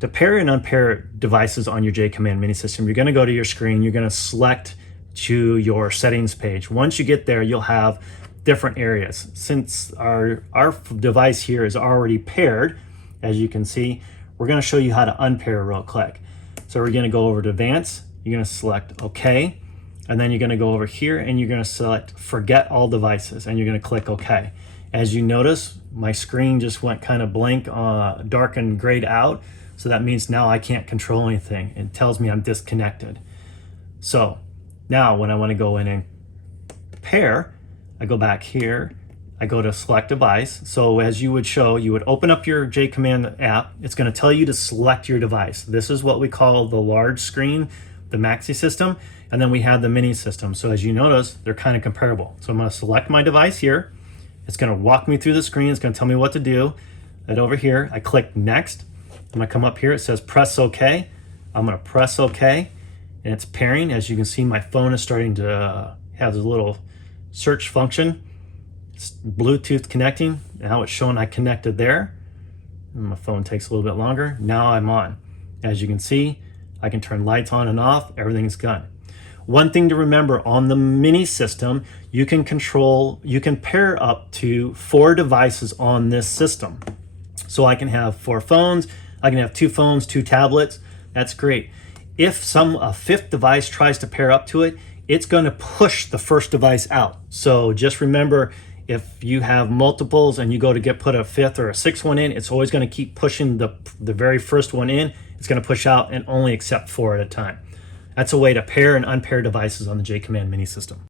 To pair and unpair devices on your JAYCOMMAND mini system, you're going to go to your screen, you're going to select to your settings page. Once you get there, you'll have different areas. Since our device here is already paired, as you can see, we're going to show you how to unpair real quick. So we're going to go over to Advanced, you're going to select OK, and then you're going to go over here and you're going to select Forget All Devices, and you're going to click OK. As you notice, my screen just went kind of blank, dark and grayed out. So that means now I can't control anything. It tells me I'm disconnected. So now when I want to go in and pair, I go back here, I go to select device. So as you would show, you would open up your JAYCOMMAND app. It's going to tell you to select your device. This is what we call the large screen, the maxi system, and then we have the mini system. So as you notice, they're kind of comparable. So I'm going to select my device here. It's going to walk me through the screen. It's going to tell me what to do. And over here, I click next. I'm going to come up here. It says press OK. I'm going to press OK, and it's pairing. As you can see, my phone is starting to have this little search function. It's Bluetooth connecting. Now it's showing I connected there. And my phone takes a little bit longer. Now I'm on. As you can see, I can turn lights on and off. Everything's done. One thing to remember on the mini system, you can pair up to 4 devices on this system. So I can have 4 phones, I can have 2 phones, 2 tablets. That's great. If a 5th device tries to pair up to it, it's going to push the first device out. So just remember, if you have multiples and you go to put a 5th or a 6th one in, it's always going to keep pushing the very first one in. It's going to push out and only accept 4 at a time. That's a way to pair and unpair devices on the JAYCOMMAND mini system.